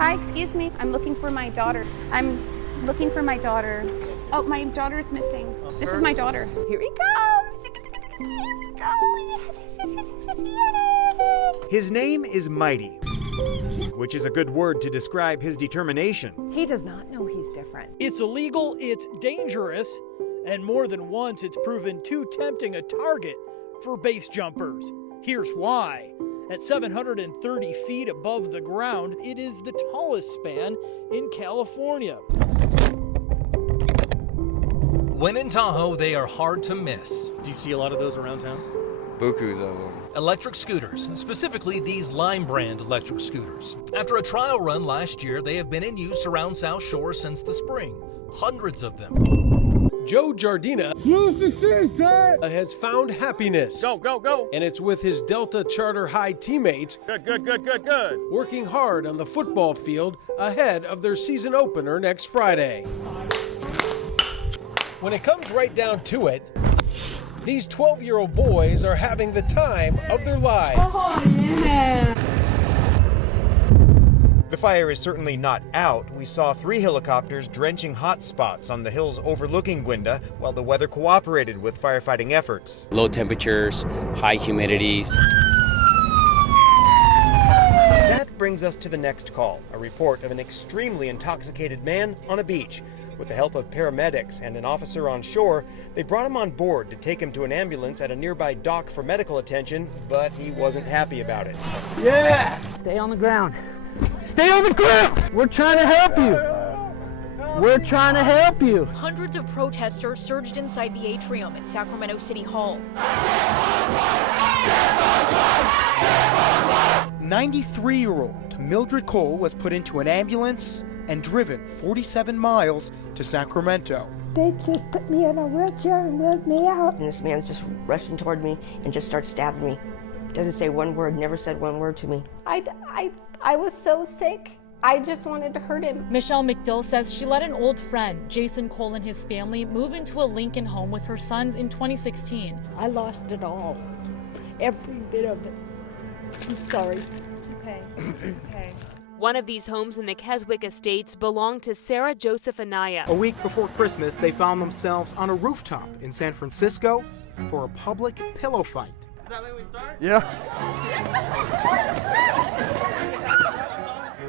Hi, excuse me. I'm looking for my daughter. Oh, my daughter's missing. This is my daughter. Here we go. Here we go. Yes. His name is Mighty, which is a good word to describe his determination. He does not know he's different. It's illegal, it's dangerous, and more than once it's proven too tempting a target for base jumpers. Here's why. At 730 feet above the ground, it is the tallest span in California. When in Tahoe, they are hard to miss. Do you see a lot of those around town? Bukus of them. Electric scooters, specifically these Lime brand electric scooters. After a trial run last year, they have been in use around South Shore since the spring. Hundreds of them. Joe Giardina has found happiness. Go. And it's with his Delta Charter High teammates. Good. Working hard on the football field ahead of their season opener next Friday. When it comes right down to it, these 12-year-old boys are having the time of their lives. Oh, yeah. The fire is certainly not out. We saw 3 helicopters drenching hot spots on the hills overlooking Gwenda while the weather cooperated with firefighting efforts. Low temperatures, high humidities. That brings us to the next call, a report of an extremely intoxicated man on a beach. With the help of paramedics and an officer on shore, they brought him on board to take him to an ambulance at a nearby dock for medical attention, but he wasn't happy about it. Yeah! Stay on the ground. Stay on the ground! We're trying to help you. We're trying to help you. Hundreds of protesters surged inside the atrium at Sacramento City Hall. 93-year-old Mildred Cole was put into an ambulance and driven 47 miles to Sacramento. They just put me in a wheelchair and wheeled me out. And this man's just rushing toward me and just starts stabbing me. Doesn't say one word, never said one word to me. I was so sick. I just wanted to hurt him. Michelle McDill says she let an old friend, Jason Cole, and his family move into a Lincoln home with her sons in 2016. I lost it all. Every bit of it. I'm sorry. It's okay. It's okay. One of these homes in the Keswick Estates belonged to Sarah Joseph Anaya. A week before Christmas, they found themselves on a rooftop in San Francisco for a public pillow fight. Is that where we start? Yeah.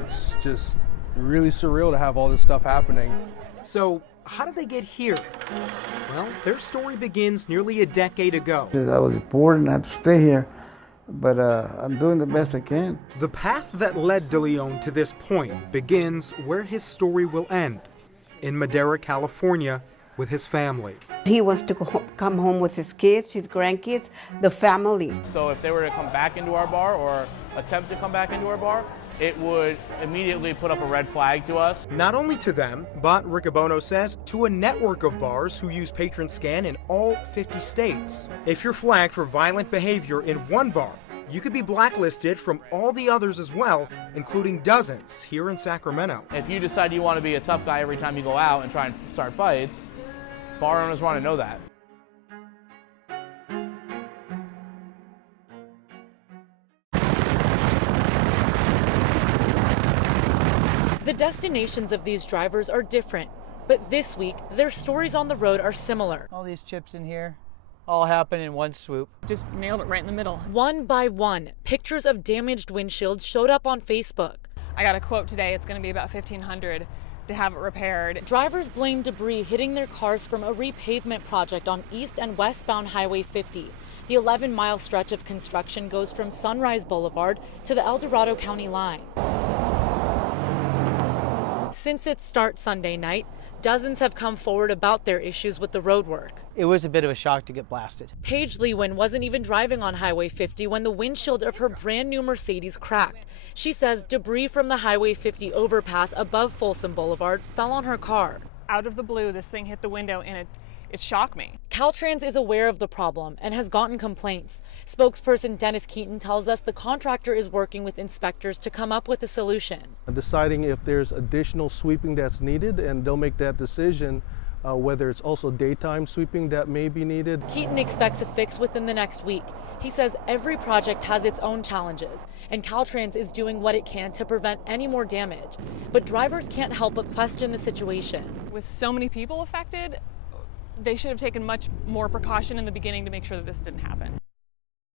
It's just really surreal to have all this stuff happening. So, how did they get here? Well, their story begins nearly a decade ago. I was bored and I had to stay here, but I'm doing the best I can. The path that led De Leon to this point begins where his story will end, in Madera, California, with his family. He wants to come home with his kids, his grandkids, the family. So if they were to come back into our bar or attempt to come back into our bar, it would immediately put up a red flag to us. Not only to them, but Riccobono says to a network of bars who use patron scan in all 50 states. If you're flagged for violent behavior in one bar, you could be blacklisted from all the others as well, including dozens here in Sacramento. If you decide you want to be a tough guy every time you go out and try and start fights, bar owners want to know that. The destinations of these drivers are different, but this week, their stories on the road are similar. All these chips in here all happen in one swoop. Just nailed it right in the middle. One by one, pictures of damaged windshields showed up on Facebook. I got a quote today, it's going to be about $1,500 to have it repaired. Drivers blame debris hitting their cars from a repavement project on east and westbound Highway 50. The 11-mile stretch of construction goes from Sunrise Boulevard to the El Dorado County line. Since its start Sunday night, dozens have come forward about their issues with the roadwork. It was a bit of a shock to get blasted. Paige Lewin wasn't even driving on Highway 50 when the windshield of her brand new Mercedes cracked. She says debris from the Highway 50 overpass above Folsom Boulevard fell on her car. Out of the blue, this thing hit the window and it shocked me. Caltrans is aware of the problem and has gotten complaints. Spokesperson Dennis Keaton tells us the contractor is working with inspectors to come up with a solution. Deciding if there's additional sweeping that's needed, and they'll make that decision whether it's also daytime sweeping that may be needed. Keaton expects a fix within the next week. He says every project has its own challenges, and Caltrans is doing what it can to prevent any more damage. But drivers can't help but question the situation. With so many people affected, they should have taken much more precaution in the beginning to make sure that this didn't happen.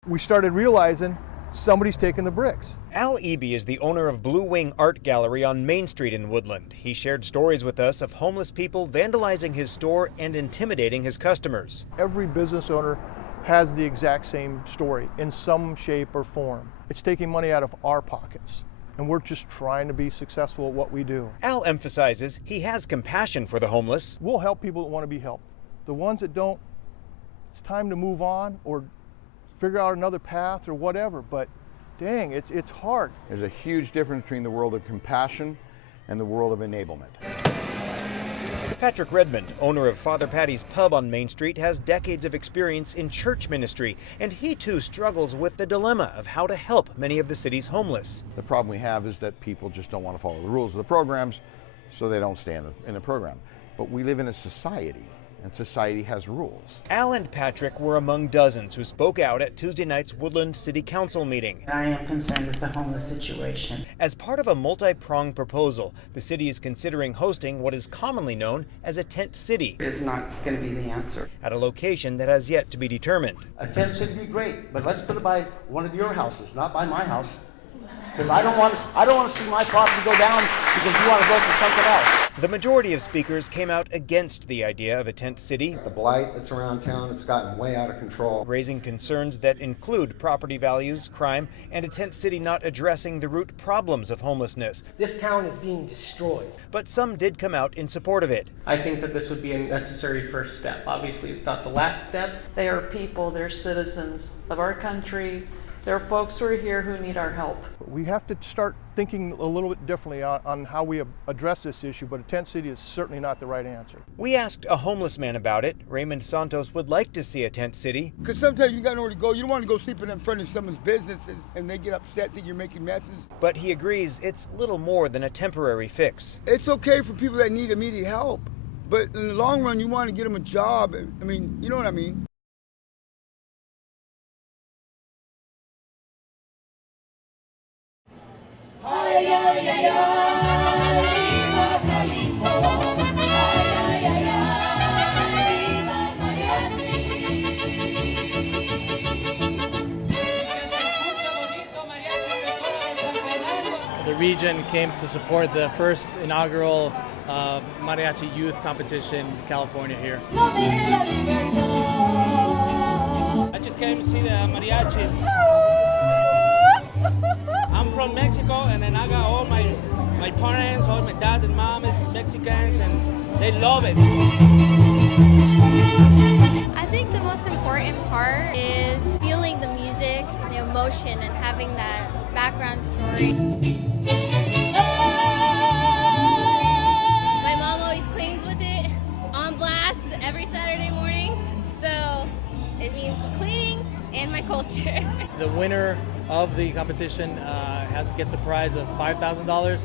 We started realizing somebody's taking the bricks. Al Eby is the owner of Blue Wing Art Gallery on Main Street in Woodland. He shared stories with us of homeless people vandalizing his store and intimidating his customers. Every business owner has the exact same story in some shape or form. It's taking money out of our pockets, and we're just trying to be successful at what we do. Al emphasizes he has compassion for the homeless. We'll help people that want to be helped. The ones that don't, it's time to move on or figure out another path or whatever, but dang, it's hard. There's a huge difference between the world of compassion and the world of enablement. Patrick Redmond, owner of Father Patty's Pub on Main Street, has decades of experience in church ministry, and he too struggles with the dilemma of how to help many of the city's homeless. The problem we have is that people just don't want to follow the rules of the programs, so they don't stay in the program. But we live in a society, and society has rules. Al and Patrick were among dozens who spoke out at Tuesday night's Woodland City Council meeting. I am concerned with the homeless situation. As part of a multi-pronged proposal, the city is considering hosting what is commonly known as a tent city. It's not going to be the answer. At a location that has yet to be determined. A tent city would be great, but let's put it by one of your houses, not by my house. Because I don't want to see my property go down because you want to go for something else. The majority of speakers came out against the idea of a tent city. The blight that's around town, it's gotten way out of control. Raising concerns that include property values, crime, and a tent city not addressing the root problems of homelessness. This town is being destroyed. But some did come out in support of it. I think that this would be a necessary first step. Obviously, it's not the last step. They are people, they're citizens of our country. There are folks who are here who need our help. We have to start thinking a little bit differently on how we address this issue, but a tent city is certainly not the right answer. We asked a homeless man about it. Raymond Santos would like to see a tent city. Because sometimes you got nowhere to go. You don't want to go sleeping in front of someone's businesses and they get upset that you're making messes. But he agrees it's little more than a temporary fix. It's okay for people that need immediate help, but in the long run, you want to get them a job. I mean, you know what I mean? The region came to support the first inaugural mariachi youth competition in California here. I just came to see the mariachis. I'm from Mexico, and then I got all my parents, all my dad and mom is Mexicans, and they love it. I think the most important part is feeling the music, the emotion, and having that background story. My mom always cleans with it on blast every Saturday morning, so it means cleaning and my culture. The winner of the competition gets a prize of $5,000.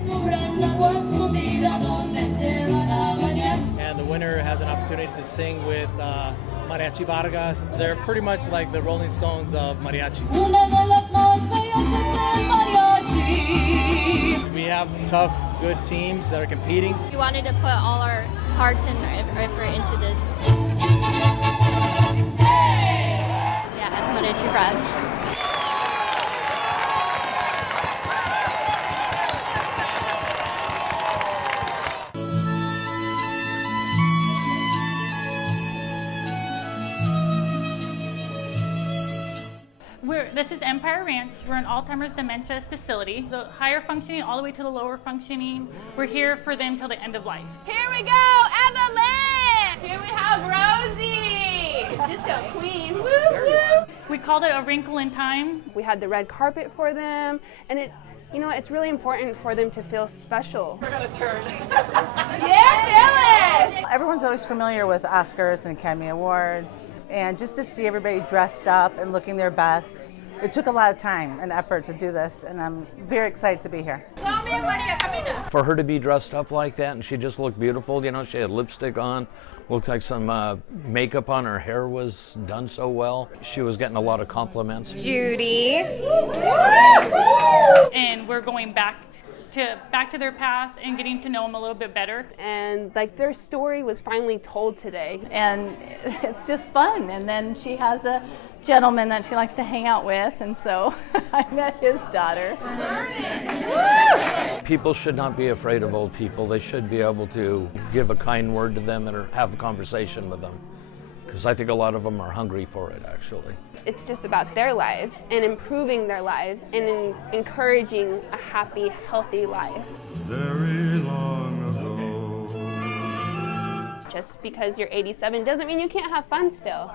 And the winner has an opportunity to sing with Mariachi Vargas. They're pretty much like the Rolling Stones of mariachis. We have tough, good teams that are competing. We wanted to put all our hearts and effort into this. Yeah, I'm too proud. This is Empire Ranch. We're an Alzheimer's dementia facility. The higher functioning all the way to the lower functioning. We're here for them till the end of life. Here we go, Evelyn! Here we have Rosie! Disco queen, woo woo! We called it A Wrinkle in Time. We had the red carpet for them, and it's really important for them to feel special. We're gonna turn. Yeah, tell us! Everyone's always familiar with Oscars and Academy Awards, and just to see everybody dressed up and looking their best, it took a lot of time and effort to do this, and I'm very excited to be here. For her to be dressed up like that, and she just looked beautiful, she had lipstick on, Looked like some makeup on her hair was done so well. She was getting a lot of compliments. Judy. And we're going back to their past and getting to know them a little bit better. And like their story was finally told today. And it's just fun. And then she has a gentleman that she likes to hang out with, and so I met his daughter. People should not be afraid of old people. They should be able to give a kind word to them and have a conversation with them. Because I think a lot of them are hungry for it, actually. It's just about their lives and improving their lives and encouraging a happy, healthy life. Very long ago. Just because you're 87 doesn't mean you can't have fun still.